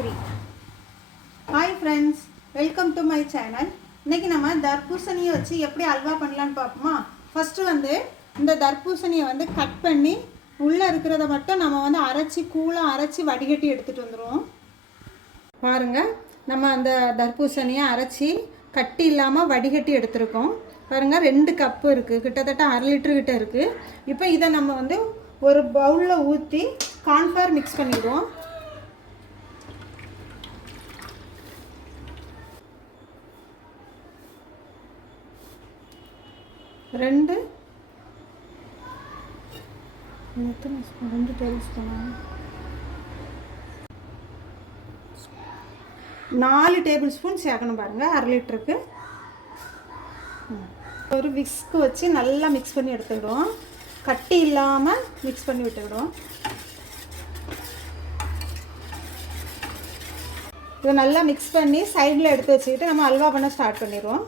3. Hi friends, welcome to my channel. இன்றைக்கி நம்ம தர்பூசணியை வச்சு எப்படி அல்வா பண்ணலான்னு பார்ப்போமா. ஃபஸ்ட்டு இந்த தர்பூசணியை கட் பண்ணி உள்ளே இருக்கிறத மட்டும் நம்ம அரைச்சி கூழாக அரைச்சி வடிகட்டி எடுத்துகிட்டு வந்துடுவோம். பாருங்கள், நம்ம அந்த தர்பூசணியை அரைச்சி கட்டி இல்லாமல் வடிகட்டி எடுத்துருக்கோம். பாருங்கள், 2 கப்பு இருக்குது, கிட்டத்தட்ட 1/2 லிட்டரு கிட்ட இருக்குது. இப்போ இதை நம்ம ஒரு பவுலில் ஊற்றி கார்ன்ஃப்ளவர் மிக்ஸ் பண்ணிடுவோம். ரெண்டு டேபிள் ஸ்பூன் 4 டேபிள் ஸ்பூன் சேர்க்கணும். பாருங்கள், 1/2 லிட்டருக்கு. ஒரு விஸ்க்கு வச்சு நல்லா மிக்ஸ் பண்ணி எடுத்துக்கிடுவோம். கட்டி இல்லாமல் மிக்ஸ் பண்ணி விட்டுக்கிடுவோம். இதை நல்லா மிக்ஸ் பண்ணி சைடில் எடுத்து வச்சுக்கிட்டு நம்ம அல்வா பண்ண ஸ்டார்ட் பண்ணிடுவோம்.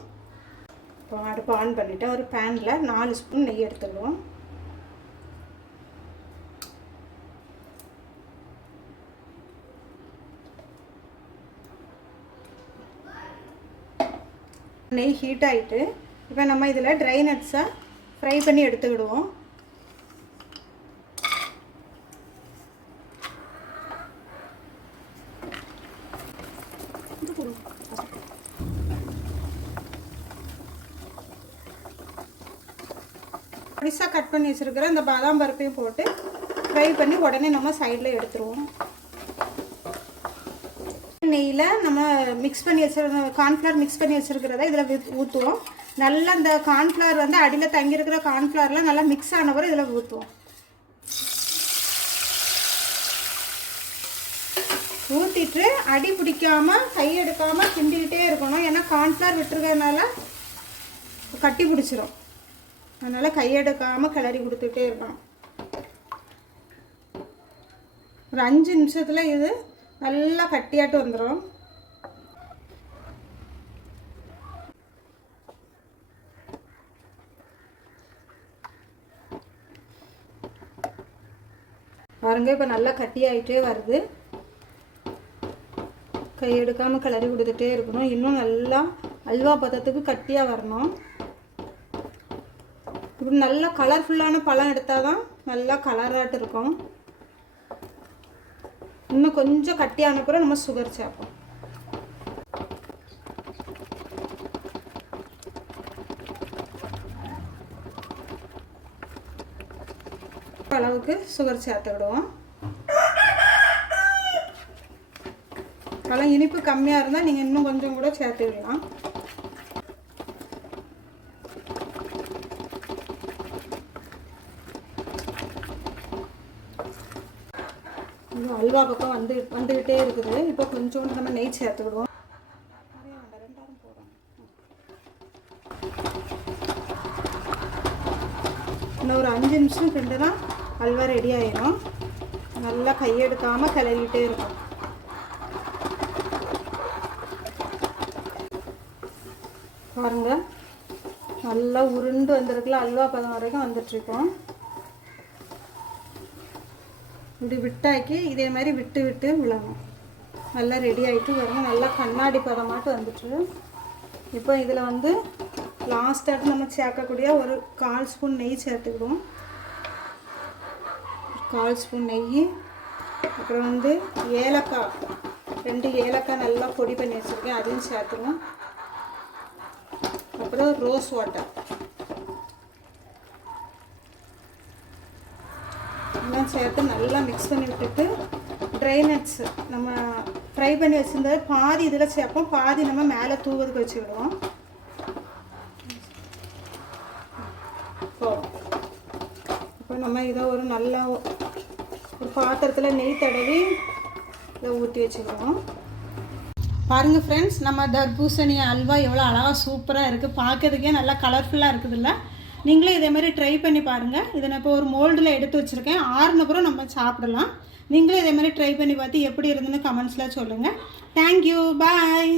இப்போ அடுப்பு ஆன் பண்ணிவிட்டு ஒரு பேனில் 4 ஸ்பூன் நெய் எடுத்துக்கிடுவோம். நெய் ஹீட் ஆகிட்டு இப்போ நம்ம இதில் ட்ரை நட்ஸை ஃப்ரை பண்ணி எடுத்துக்கிடுவோம். பொடிசாக கட் பண்ணி வச்சுருக்கிற இந்த பாதாம் பருப்பையும் போட்டு ஃப்ரை பண்ணி உடனே நம்ம சைடில் எடுத்துருவோம். நெய்யில் நம்ம மிக்ஸ் பண்ணி வச்சுருக்க கார்ன்ஃப்ளவர் மிக்ஸ் பண்ணி வச்சுருக்கிறத இதில் ஊற்றுவோம். நல்லா இந்த கார்ன்ஃப்ளவர் அடியில் தங்கியிருக்கிற கார்ன்ஃப்ளவர்லாம் நல்லா மிக்ஸ் ஆன பிறகு இதில் ஊற்றுவோம். ஊற்றிட்டு அடி பிடிக்காமல் கை எடுக்காமல் கிண்டிக்கிட்டே இருக்கணும். ஏன்னா கார்ன்ஃப்ளவர் விட்டுருக்கிறதுனால கட்டி பிடிச்சிரும். அதனால் கையெடுக்காமல் கிளறி கொடுத்துட்டே இருக்கணும். ஒரு 5 நிமிஷத்தில் இது நல்லா கட்டியாட்டு வந்துடும். பாருங்க, இப்போ நல்லா கட்டியாகிட்டே வருது. கையெடுக்காமல் கிளறி கொடுத்துட்டே இருக்கணும். இன்னும் நல்லா அல்வா பதத்துக்கு கட்டியாக வரணும். இப்படி நல்லா கலர்ஃபுல்லான பழம் எடுத்தால் தான் நல்லா கலராட்டு இருக்கும். இன்னும் கொஞ்சம் கட்டியான அப்புறம் நம்ம சுகர் சேர்ப்போம். அளவுக்கு சுகர் சேர்த்து விடுவோம். பழம் இனிப்பு கம்மியாக இருந்தால் நீங்கள் இன்னும் கொஞ்சம் கூட சேர்த்து விடலாம். அல்வா பக்கம் வந்துக்கிட்டே இருக்குது. இப்போ கொஞ்சோண்டு நம்ம நெய் சேர்த்துக்கிடுவோம். இன்னும் ஒரு 5 நிமிஷம் கிண்டுனா அல்வா ரெடி ஆயிடும். நல்லா கையெடுக்காமல் கிளறிக்கிட்டே இருக்கும். பாருங்க, நல்லா உருண்டு வந்திருக்குல, அல்வா பதம் வரைக்கும் வந்துட்டுருக்கோம். இப்படி விட்டாக்கி இதே மாதிரி விட்டு விட்டு விழணும். நல்லா ரெடி ஆகிட்டு வரும். நல்லா கண்ணாடி பதமாட்டு வந்துட்டு. இப்போ இதில் லாஸ்ட்டாக நம்ம சேர்க்கக்கூடிய ஒரு 1/4 ஸ்பூன் நெய் சேர்த்துக்கிடுவோம். 1/4 ஸ்பூன் நெய். அப்புறம் ஏலக்காய், 2 ஏலக்காய் நல்லா பொடி பண்ணி வச்சுருக்கேன், அதையும் சேர்த்துருவோம். அப்புறம் ரோஸ் வாட்டர் எல்லாம் சேர்த்து நல்லா மிக்ஸ் பண்ணி விட்டுட்டு ட்ரை நட்ஸ் நம்ம ஃப்ரை பண்ணி வச்சுருந்தது பாதி இதில் சேர்ப்போம், பாதி நம்ம மேலே தூவதுக்கு வச்சுக்கிடுவோம். இப்போ நம்ம இதை ஒரு நல்லா ஒரு பாத்திரத்தில் நெய் தடவி இதை ஊற்றி வச்சுக்கிடுவோம். பாருங்கள் ஃப்ரெண்ட்ஸ், நம்ம தர்பூசணி அல்வா எவ்வளோ அழகாக சூப்பராக இருக்குது. பார்க்கறதுக்கே நல்லா கலர்ஃபுல்லாக இருக்குதுல்ல. நீங்களும் இதே மாதிரி ட்ரை பண்ணி பாருங்கள். இதை நான் இப்போ ஒரு மோல்டில் எடுத்து வச்சுருக்கேன். ஆறுனப்புறம் நம்ம சாப்பிடலாம். நீங்களும் இதே மாதிரி ட்ரை பண்ணி பார்த்து எப்படி இருந்துன்னு கமெண்ட்ஸில் சொல்லுங்கள். தேங்க்யூ, பாய்.